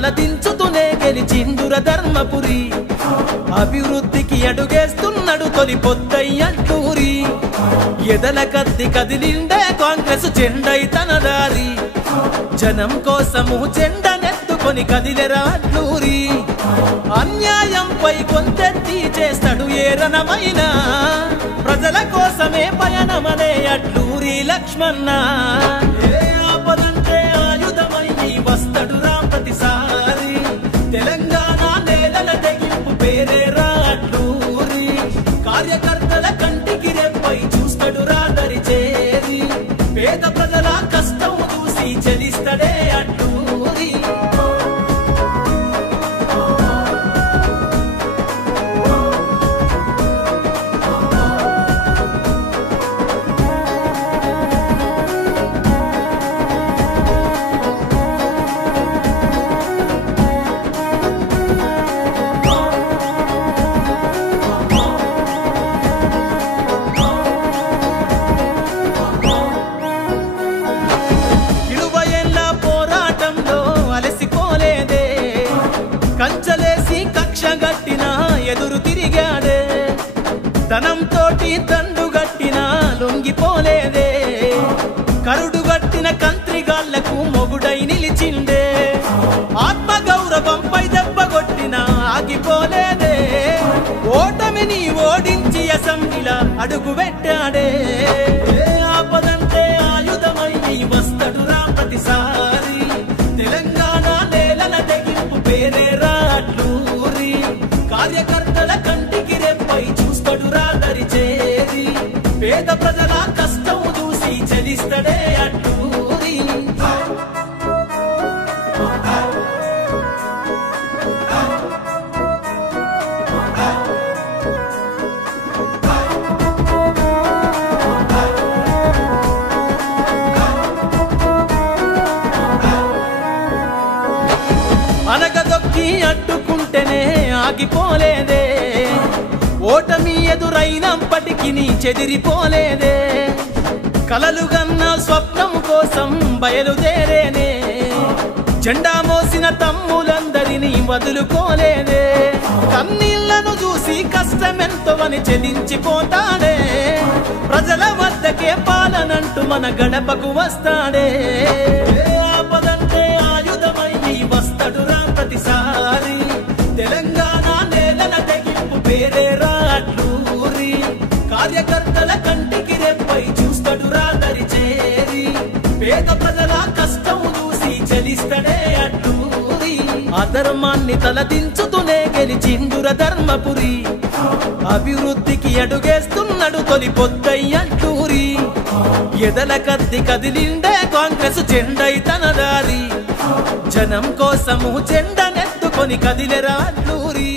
తలదించుతూనే గెలిచిందుర ధర్మపురి అభివృద్ధికి అడుగేస్తున్నాడు తొలి పొద్దయ్యట్టూరి ఎదల కత్తి కదిలిండే కాంగ్రెస్ జెండై తన దారి జనం కోసము జెండనెత్తుకొని కదిలెరా అట్లూరి అన్యాయంపై కొంతెత్తి చేస్తాడు ఏ రణమైన ప్రజల కోసమే పయనమనే అట్లూరి లక్ష్మణ ఏ ఆపదంటే ఆయుధమై వస్తాడు రా ప్రతిసారి తెలంగాణ నేలల తెగింపు పేరేరా అట్లూరి కార్యకర్తల కంటికి రెప్పై చూస్తాడు రా దరి చేరి పేద ప్రజల కష్టం చూసి చెలిస్తాడే అట్లూరి కంచలేసి కక్ష గట్టిన ఎదురు తిరిగాడే ధనంతోటి దండు గట్టిన లొంగిపోలేదే కరుడు గట్టిన కంత్రిగాళ్లకు మొగుడై నిలిచిండే ఆత్మగౌరవంపై దెబ్బ కొట్టిన ఆగిపోలేదే ఓటమిని ఓడించి అసెంబ్లీల అడుగు పెట్టాడే ఆపదంటే ఆయుధమై వస్తాడు రా ప్రతిసారి తెలంగాణ నేలల తెగింపు పేరేరా అట్లూరి కార్యకర్తల కంటికి రెప్పై చూస్తాడు రా దరి చేరి పేద ప్రజల కష్టం చూసి చలిస్తాడే అట్లూరి అనగదొక్కి అడ్డుకుంటేనే ఆగిపోలేదే ఓటమి ఎదురైనప్పటికీ చెదిరిపోలేదే కలలుగన్న స్వప్నం కోసం బయలుదేరేనే జెండా మోసిన తమ్ములందరినీ వదులుకోలేదే కన్నీళ్లను చూసి కష్టమెంతో అని చెలించిపోతాడే ప్రజల వద్దకే పాలనంటూ మన గడపకు వస్తాడే ఆపదంటే ఆయుధమై వస్తాడు రా ప్రతిసారి తెలంగాణ నేలల తెగింపు పేరేరా అట్లూరి కార్యకర్తల కంటికి రెప్పై చూస్తాడు రా దరి చేరి పేద ప్రజల కష్టం చూసి చలిస్తాడే అట్లూరి అధర్మాన్ని తలదించుతూనే గెలిచిందుర ధర్మపురి అభివృద్ధికి అడుగేస్తున్నాడు తొలి పొద్దయ్యట్టూరి ఎదల కత్తి కదిలిండే కాంగ్రెస్ జెండై తన దారి జనం కోసము జెండనెత్తుకొని కదిలెరా అట్లూరి